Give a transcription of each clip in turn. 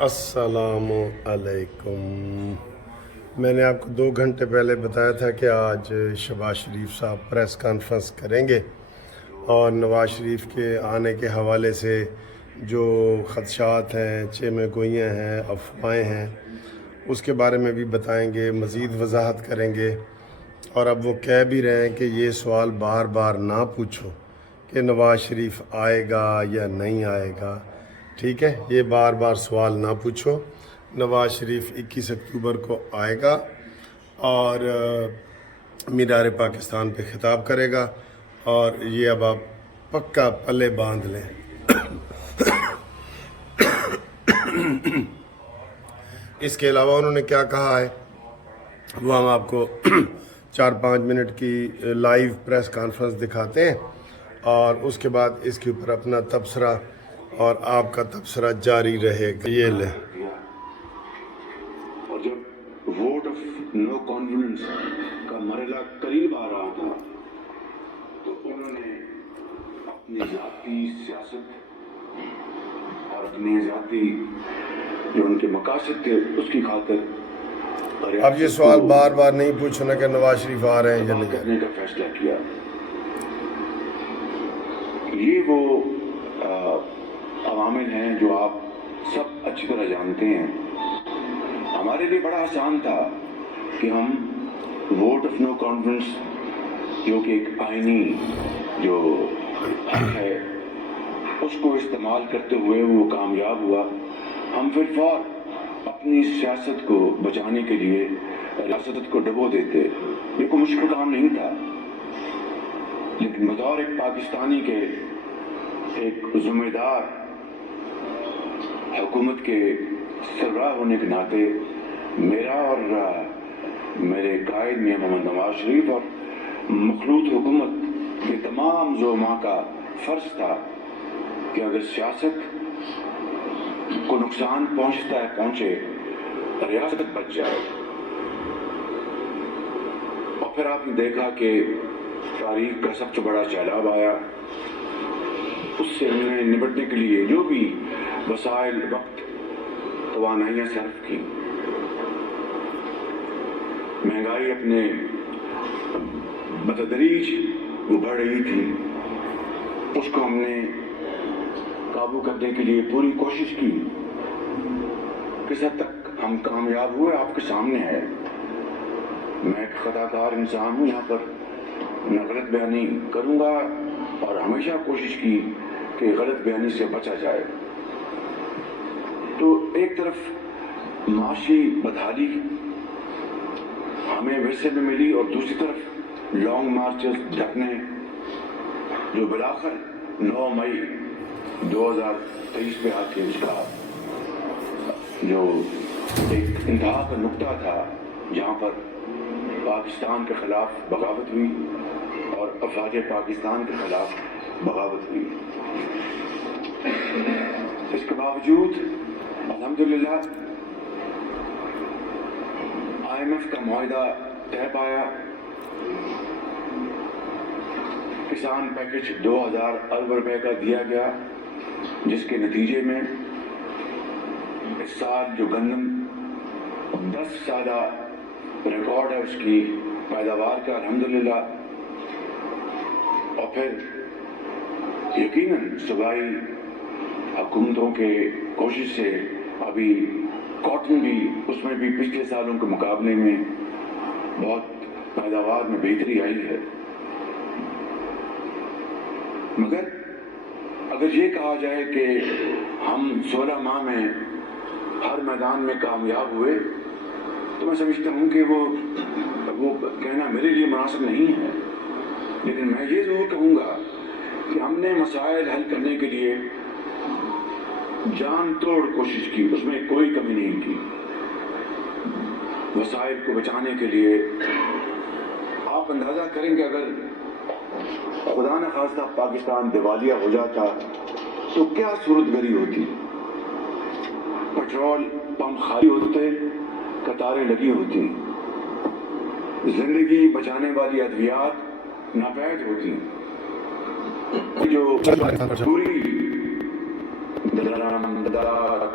السلام علیکم۔ میں نے آپ کو 2 گھنٹے پہلے بتایا تھا کہ آج شہباز شریف صاحب پریس کانفرنس کریں گے اور نواز شریف کے آنے کے حوالے سے جو خدشات ہیں، چیمیں گوئیاں ہیں، افواہیں ہیں، اس کے بارے میں بھی بتائیں گے، مزید وضاحت کریں گے۔ اور اب وہ کہہ بھی رہے ہیں کہ یہ سوال بار بار نہ پوچھو کہ نواز شریف آئے گا یا نہیں آئے گا، ٹھیک ہے؟ یہ بار بار سوال نہ پوچھو۔ نواز شریف 21 اکتوبر کو آئے گا اور مینار پاکستان پہ خطاب کرے گا، اور یہ اب آپ پکا پلے باندھ لیں۔ اس کے علاوہ انہوں نے کیا کہا ہے وہ ہم آپ کو 4-5 منٹ کی لائیو پریس کانفرنس دکھاتے ہیں، اور اس کے بعد اس کے اوپر اپنا تبصرہ اور آپ کا تبصرہ جاری رہے گا۔ یہ لیں۔ اور جب ووٹ آف نو کانفیڈنس کا مرحلہ قریب آ رہا تھا تو انہوں نے اپنی ذاتی سیاست اور اپنی ذاتی جو ان کے مقاصد تھے اس کی خاطر اب یہ سوال بار بار نہیں پوچھنا کہ نواز شریف آ رہے ہیں یا نہیں کرنے کا فیصلہ کیا۔ یہ وہ عوامل ہیں جو آپ سب اچھی طرح جانتے ہیں۔ ہمارے لیے بڑا آسان تھا کہ ہم ووٹ آف نو کانفیڈنس جو کہ ایک آئینی جو حق ہے اس کو استعمال کرتے ہوئے وہ کامیاب ہوا۔ ہم پھر فور اپنی سیاست کو بچانے کے لیے ریاست کو ڈبو دیتے۔ یہ کوئی مشکل کام نہیں تھا، لیکن بطور ایک پاکستانی کے ایک ذمہ دار حکومت کے سربراہ ہونے کے ناطے میرا اور میرے قائد میاں محمد نواز شریف اور مخلوط حکومت کے تمام زعماء کا فرض تھا کہ اگر سیاست کو نقصان پہنچتا ہے پہنچے، ریاست بچ جائے۔ اور پھر آپ نے دیکھا کہ تاریخ کا سب سے بڑا سیلاب آیا، اس سے ہم نے نمٹنے کے لیے جو بھی وسائل، وقت، توانائیاں صرف کی۔ مہنگائی اپنے بتدریج بڑھ رہی تھی، اس کو ہم نے قابو کرنے کے لیے پوری کوشش کی۔ کس حد تک ہم کامیاب ہوئے آپ کے سامنے ہے۔ میں ایک خطا کار انسان ہوں، یہاں پر نہ غلط بیانی کروں گا، اور ہمیشہ کوشش کی کہ غلط بیانی سے بچا جائے۔ تو ایک طرف معاشی بدحالی ہمیں ورثے میں ملی، اور دوسری طرف لانگ مارچز ڈھکنے جو بالآخر 9 مئی 2023 پہ آ کے اس کا جو ایک انتہا کا نقطہ تھا جہاں پر پاکستان کے خلاف بغاوت ہوئی اور افواج پاکستان کے خلاف بغاوت ہوئی۔ اس کے باوجود الحمدللہ IMF کا معاہدہ طے پایا۔ کسان پیکج 2000 ارب روپے کا دیا گیا، جس کے نتیجے میں اس سال جو گندم 10 سالہ ریکارڈ ہے اس کی پیداوار کا الحمدللہ، اور پھر یقیناً صوبائی حکومتوں کے کوشش سے ابھی کاٹن بھی اس میں بھی پچھلے سالوں کے مقابلے میں بہت پیداوار میں بہتری آئی ہے۔ مگر اگر یہ کہا جائے کہ ہم 16 ماہ میں ہر میدان میں کامیاب ہوئے تو میں سمجھتا ہوں کہ وہ کہنا میرے لیے مناسب نہیں ہے، لیکن میں یہ ضرور کہوں گا کہ ہم نے مسائل حل کرنے کے لیے جان توڑ کوشش کی، اس میں کوئی کمی نہیں کی۔ وسائل کو بچانے کے لیے آپ اندازہ کریں کہ اگر خدا نخواستہ پاکستان دیوالیہ ہو جاتا تو کیا صورت گری ہوتی۔ پیٹرول پمپ خالی ہوتے، قطاریں لگی ہوتی، زندگی بچانے والی ادویات ناپید ہوتی، جو پوری درآمدات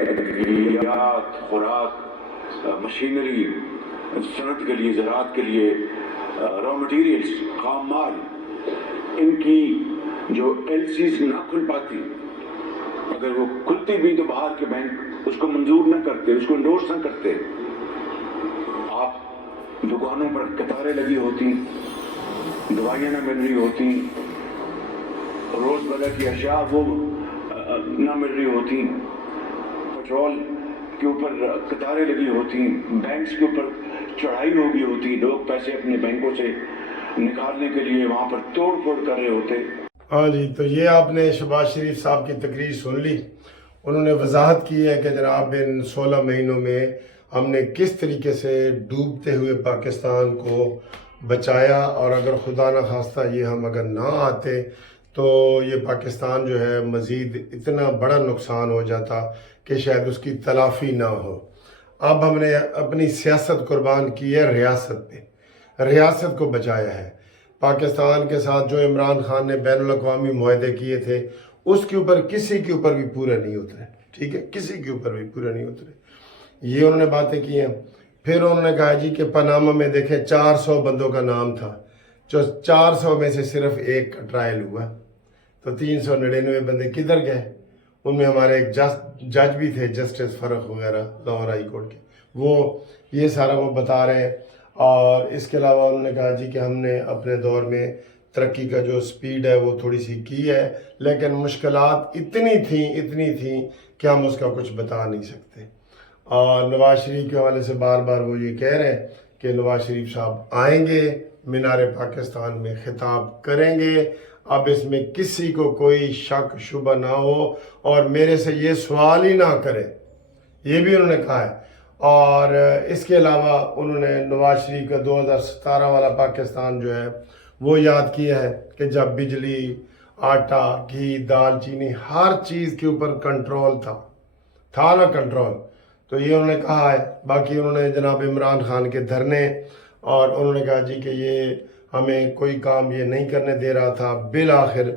ادویات, خوراک, مشینری, صنعت کے لیے, زراعت کے لیے, را مٹیریلز, خام مال, ان کی جو ایل سیز نہ کھل پاتی, اگر وہ کھلتی بھی تو باہر کے بینک اس کو منظور نہ کرتے, اس کو انڈورس نہ کرتے. آپ دکانوں پر قطاریں لگی ہوتی, دوائیاں نہ مل رہی ہوتی, روز مرہ کی اشیاء وہ نہ مل رہی ہوتی, پیٹرول کے اوپر قطاریں لگی ہوتی, بینکس کے اوپر چڑھائی ہو گئی ہوتی, لوگ پیسے اپنے بینکوں سے نکالنے کے لیے وہاں پر توڑ پھوڑ کر رہے ہوتے. ہاں جی, تو یہ آپ نے شہباز شریف صاحب کی تقریر سن لی. انہوں نے وضاحت کی ہے کہ جناب ان 16 مہینوں میں ہم نے کس طریقے سے ڈوبتے ہوئے پاکستان کو بچایا, اور اگر خدا نہ خواستہ یہ ہم اگر نہ آتے تو یہ پاکستان جو ہے مزید اتنا بڑا نقصان ہو جاتا کہ شاید اس کی تلافی نہ ہو. اب ہم نے اپنی سیاست قربان کی ہے ریاست پہ, ریاست کو بچایا ہے. پاکستان کے ساتھ جو عمران خان نے بین الاقوامی معاہدے کیے تھے اس کے اوپر کسی کے اوپر بھی پورے نہیں اترے, ٹھیک ہے, کسی کے اوپر بھی پورے نہیں اترے. یہ انہوں نے باتیں کی ہیں. پھر انہوں نے کہا جی کہ پاناما میں دیکھیں 400 بندوں کا نام تھا, جو 400 میں سے صرف ایک کا ٹرائل ہوا, تو 399 بندے کدھر گئے؟ ان میں ہمارے ایک جج بھی تھے, جسٹس فرق وغیرہ لاہور ہائی کورٹ کے, وہ یہ سارا وہ بتا رہے ہیں. اور اس کے علاوہ انہوں نے کہا جی کہ ہم نے اپنے دور میں ترقی کا جو سپیڈ ہے وہ تھوڑی سی کی ہے, لیکن مشکلات اتنی تھیں کہ ہم اس کا کچھ بتا نہیں سکتے. اور نواز شریف کے حوالے سے بار بار وہ یہ کہہ رہے ہیں کہ نواز شریف صاحب آئیں گے, مینار پاکستان میں خطاب کریں گے. اب اس میں کسی کو کوئی شک شبہ نہ ہو اور میرے سے یہ سوال ہی نہ کرے, یہ بھی انہوں نے کہا ہے. اور اس کے علاوہ انہوں نے نواز شریف کا 2017 والا پاکستان جو ہے وہ یاد کیا ہے کہ جب بجلی, آٹا, گھی, دال, چینی ہر چیز کے اوپر کنٹرول تھا نا کنٹرول. تو یہ انہوں نے کہا ہے. باقی انہوں نے جناب عمران خان کے دھرنے, اور انہوں نے کہا جی کہ یہ ہمیں کوئی کام یہ نہیں کرنے دے رہا تھا. بالآخر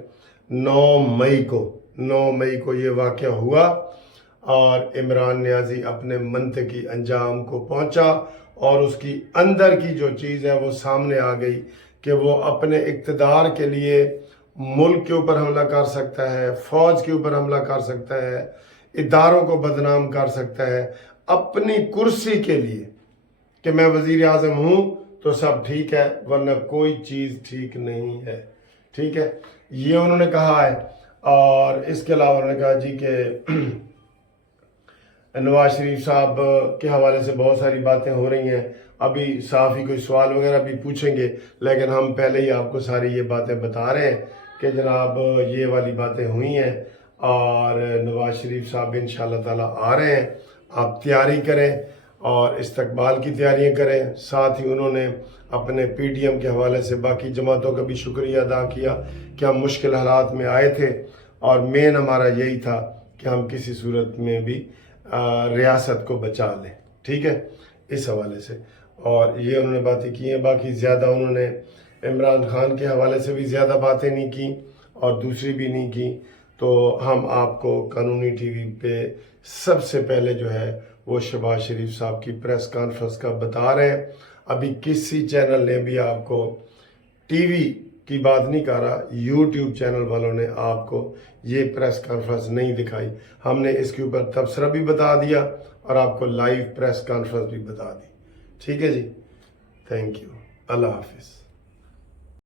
9 مئی کو یہ واقعہ ہوا اور عمران نیازی اپنے منطقی انجام کو پہنچا, اور اس کی اندر کی جو چیز ہے وہ سامنے آ گئی کہ وہ اپنے اقتدار کے لیے ملک کے اوپر حملہ کر سکتا ہے, فوج کے اوپر حملہ کر سکتا ہے, اداروں کو بدنام کر سکتا ہے اپنی کرسی کے لیے کہ میں وزیر اعظم ہوں تو سب ٹھیک ہے, ورنہ کوئی چیز ٹھیک نہیں ہے. ٹھیک ہے, یہ انہوں نے کہا ہے. اور اس کے علاوہ انہوں نے کہا جی کہ نواز شریف صاحب کے حوالے سے بہت ساری باتیں ہو رہی ہیں. ابھی صحافی کوئی سوال وغیرہ بھی پوچھیں گے, لیکن ہم پہلے ہی آپ کو ساری یہ باتیں بتا رہے ہیں کہ جناب یہ والی باتیں ہوئی ہیں, اور نواز شریف صاحب انشاءاللہ تعالی آ رہے ہیں. آپ تیاری کریں اور استقبال کی تیاریاں کریں. ساتھ ہی انہوں نے اپنے پی ٹی ایم کے حوالے سے باقی جماعتوں کا بھی شکریہ ادا کیا کہ ہم مشکل حالات میں آئے تھے, اور مین ہمارا یہی تھا کہ ہم کسی صورت میں بھی ریاست کو بچا لیں. ٹھیک ہے, اس حوالے سے. اور یہ انہوں نے باتیں کی ہیں. باقی زیادہ انہوں نے عمران خان کے حوالے سے بھی زیادہ باتیں نہیں کی اور دوسری بھی نہیں کی. تو ہم آپ کو قانونی ٹی وی پہ سب سے پہلے جو ہے وہ شہباز شریف صاحب کی پریس کانفرنس کا بتا رہے ہیں. ابھی کسی چینل نے بھی آپ کو ٹی وی کی بات نہیں کر رہا, یوٹیوب چینل والوں نے آپ کو یہ پریس کانفرنس نہیں دکھائی. ہم نے اس کے اوپر تبصرہ بھی بتا دیا اور آپ کو لائیو پریس کانفرنس بھی بتا دی. ٹھیک ہے جی, تھینک یو, اللہ حافظ.